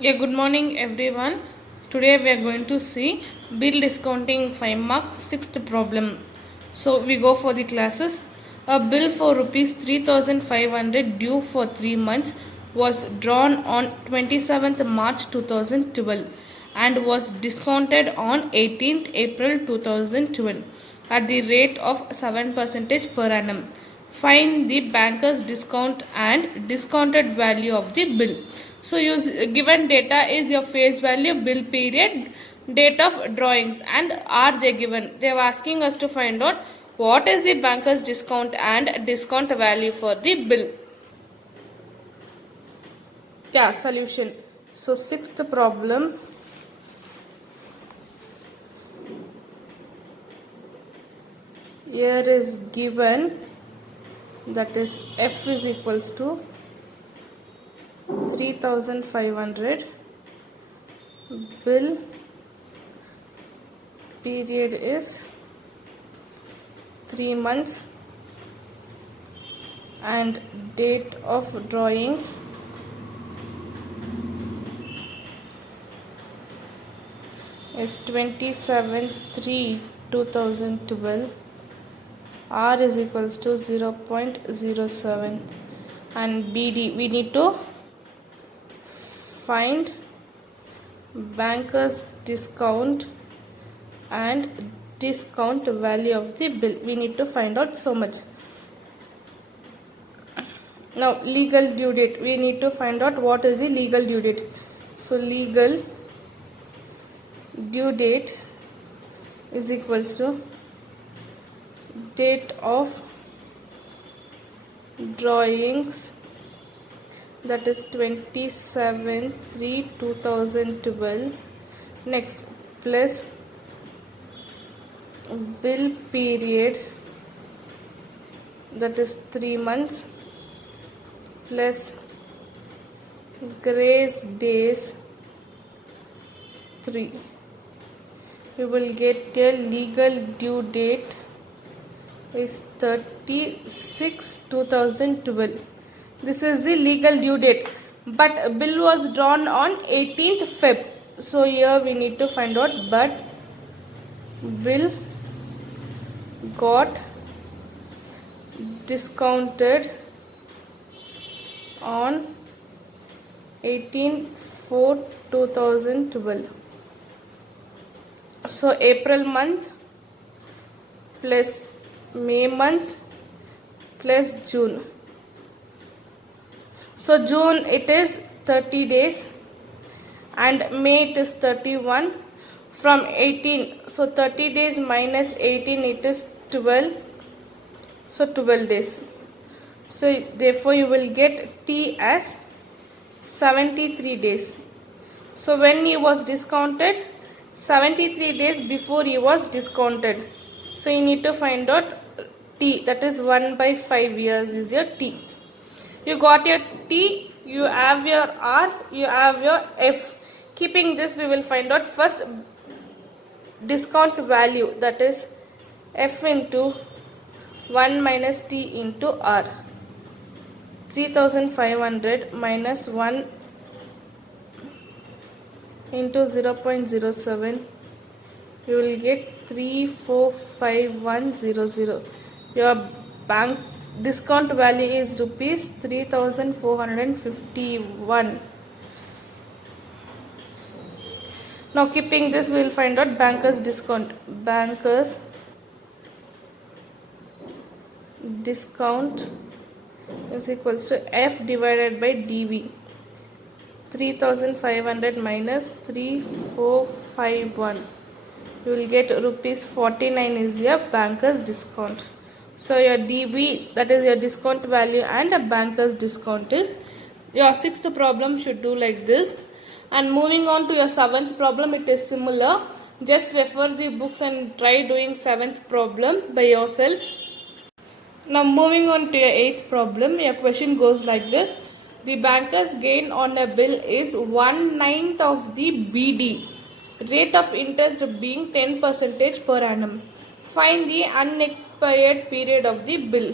Yeah, good morning everyone. Today we are going to see bill discounting 5 marks 6th problem. So we go for the classes. A bill for rupees 3500 due for 3 months was drawn on 27th March 2012 and was discounted on 18th April 2012 at the rate of 7% per annum. Find the banker's discount and discounted value of the bill. So use given data is your face value, bill period, date of drawings, and are they given. They are asking us to find out what is the banker's discount and discount value for the bill. Yeah, solution. So sixth problem. Here is given, that is f is equals to 3500, bill period is 3 months, and date of drawing is 27/3/2012. R is equals to 0.07, and BD we need to find banker's discount and discount value of the bill. We need to find out so much. Now legal due date, we need to find out what is the legal due date. So legal due date is equals to date of drawings, that is 27/3/2012, next plus bill period, that is 3 months, plus grace days 3. We will get a legal due date is 36/2012. This is the legal due date, but bill was drawn on 18th Feb. So here we need to find out, but bill got discounted on 18/4/2012. So April month plus May month plus June. So June it is 30 days and May it is 31. From 18, so 30 days minus 18, it is 12. So 12 days. So therefore you will get T as 73 days. So when he was discounted, 73 days before he was discounted. So you need to find out T, that is 1/5 years is your T. You got your T, you have your R, you have your F. Keeping this, we will find out first discount value, that is F into 1 minus T into R. 3500 minus 1 into 0.07, you will get 345100. Your bank discount value is rupees 3451. Now keeping this, we will find out banker's discount. Banker's discount is equals to F divided by DV. 3500 minus 3451. You will get rupees 49 is your banker's discount. So your DB, that is your discount value, and a banker's discount is your sixth problem should do like this. And moving on to your seventh problem, it is similar. Just refer the books and try doing seventh problem by yourself. Now moving on to your eighth problem, your question goes like this. The banker's gain on a bill is 1/9 of the BD, rate of interest being 10% per annum. Find the unexpired period of the bill.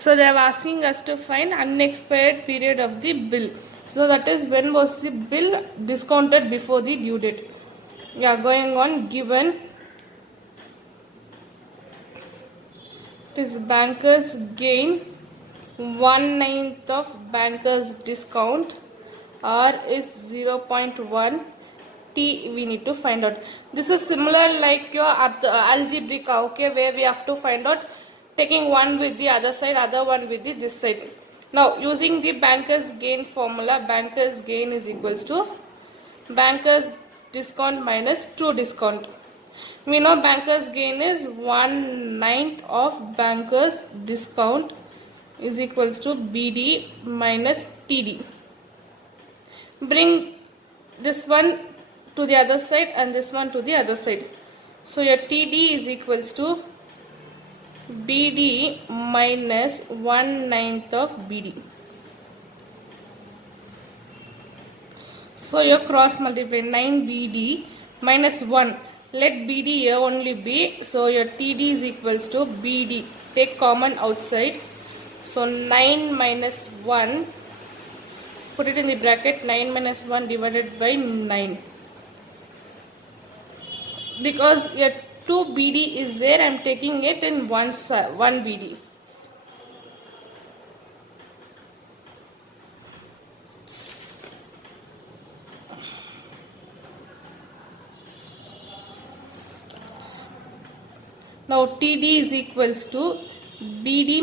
So they are asking us to find unexpired period of the bill. So that is when was the bill discounted before the due date. Yeah, going on, given it is bankers gain 1/9 of bankers discount, R is 0.1, T we need to find out. This is similar like your algebraic, okay, where we have to find out taking one with the other side, other one with the this side. Now using the bankers gain formula, bankers gain is equals to bankers discount minus true discount. We know bankers gain is 1/9 of bankers discount is equals to BD minus TD. Bring this one to the other side and this one to the other side. So your TD is equals to BD minus 1/9 of BD. So your cross multiply 9BD minus 1. Let BD here only be. So your TD is equals to BD. Take common outside. So 9 minus 1. Put it in the bracket. 9 minus 1 divided by 9. Because your 2 BD is there, I am taking it in one BD. Now TD is equals to BD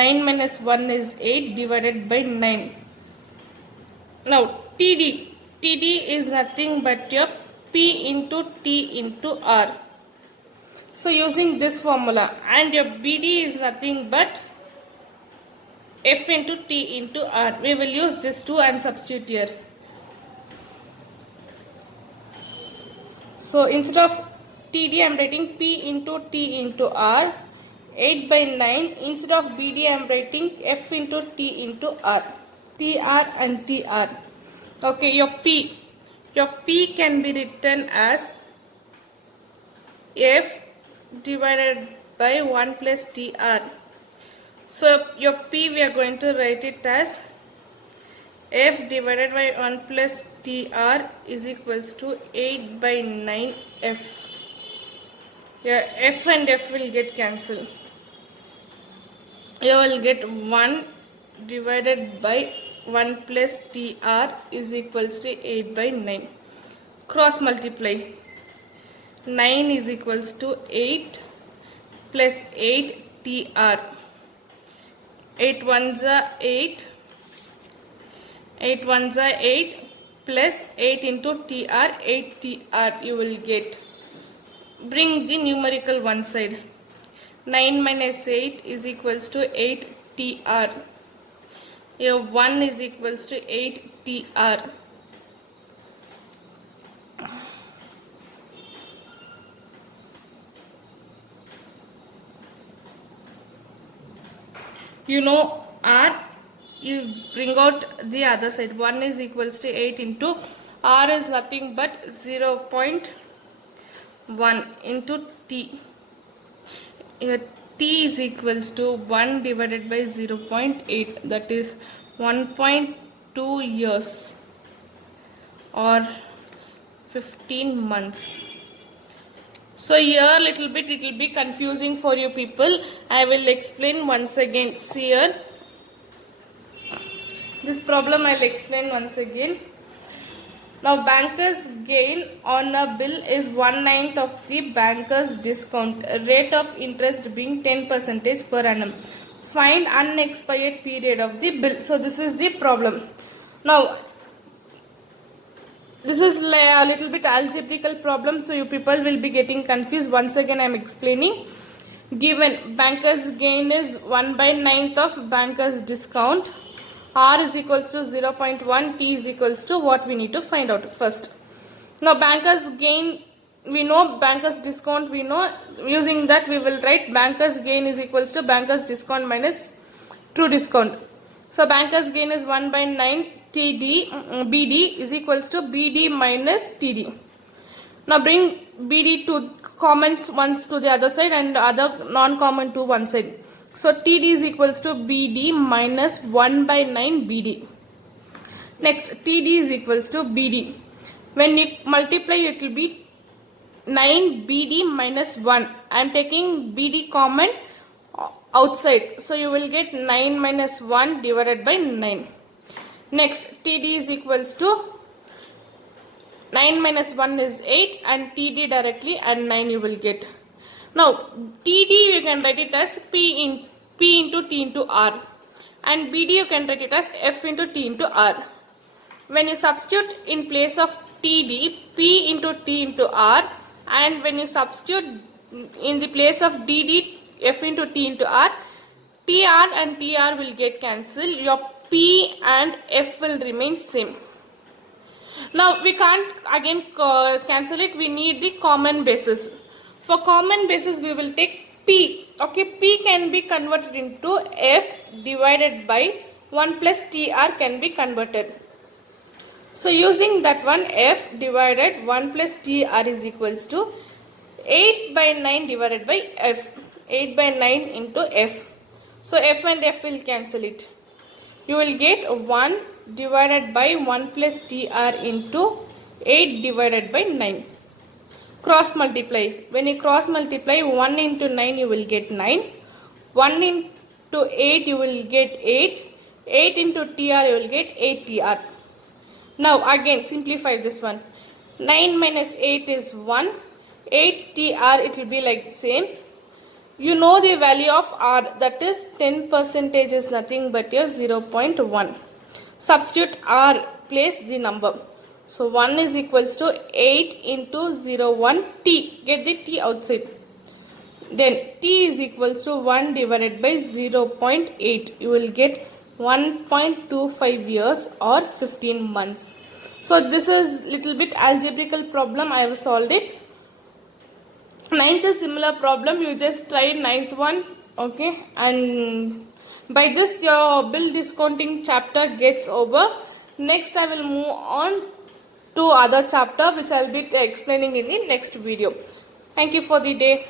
9 minus 1 is 8 divided by 9. Now TD is nothing but your P into T into R. So using this formula, and your BD is nothing but F into T into R. We will use this 2 and substitute here. So instead of TD I am writing P into T into R. 8 by 9. Instead of BD I am writing F into T into R. TR and TR. Okay, your P can be written as F divided by 1 plus TR. So your P we are going to write it as F divided by 1 plus TR is equals to 8 by 9 F. Yeah, F and F will get cancelled. You will get 1 divided by 1 plus TR is equals to 8 by 9. Cross multiply. 9 is equals to 8 plus 8 TR. 8 ones are 8. 8 ones are 8 plus 8 into TR, 8 TR you will get. Bring the numerical one side. 9 minus 8 is equals to 8 TR. Here 1 is equals to 8 TR. You know R, you bring out the other side. 1 is equals to 8 into R is nothing but 0.1 into T. Here T is equals to 1 divided by 0.8, that is 1.2 years or 15 months. So here little bit it will be confusing for you people. I will explain once again. See here, this problem I will explain once again. Now bankers gain on a bill is 1/9 of the bankers discount, rate of interest being 10% per annum. Find unexpired period of the bill. So this is the problem. Now this is a little bit algebraical problem, so you people will be getting confused. Once again I am explaining. Given bankers gain is 1/9 of bankers discount, R is equals to 0.1, T is equals to what we need to find out first. Now bankers gain, we know, bankers discount we know. Using that we will write bankers gain is equals to bankers discount minus true discount. So bankers gain is 1/9 BD is equals to BD minus TD. Now bring BD to commons ones to the other side and other non-common to one side. So TD is equals to BD minus 1/9 BD. Next, TD is equals to BD. When you multiply, it will be 9 BD minus 1. I am taking BD common outside. So you will get 9 minus 1 divided by 9. Next, TD is equals to 9 minus 1 is 8 and TD directly and 9 you will get. Now, TD you can write it as P into T into R. And BD you can write it as F into T into R. When you substitute in place of TD, P into T into R, and when you substitute in the place of DD, F into T into R, TR and TR will get cancelled. Your P and F will remain same. Now we can't again cancel it. We need the common basis. For common basis, we will take P. Okay, P can be converted into F divided by 1 plus TR can be converted. So using that one, F divided 1 plus TR is equals to 8 by 9 divided by F. 8 by 9 into F. So F and F will cancel it. You will get 1 divided by 1 plus TR into 8 divided by 9. Cross multiply. When you cross multiply, 1 into 9 you will get 9. 1 into 8 you will get 8. 8 into TR you will get 8 TR. Now again simplify this one. 9 minus 8 is 1. 8 TR it will be like same. You know the value of R, that is 10% is nothing but your 0.1. Substitute R, place the number. So 1 is equals to 8 into 0.1 T. Get the T outside. Then T is equals to 1 divided by 0.8. You will get 1.25 years or 15 months. So this is little bit algebraical problem. I have solved it. Ninth is similar problem. You just try ninth one. Okay. And by this your bill discounting chapter gets over. Next I will move on to other chapter which I will be explaining in the next video. Thank you for the day.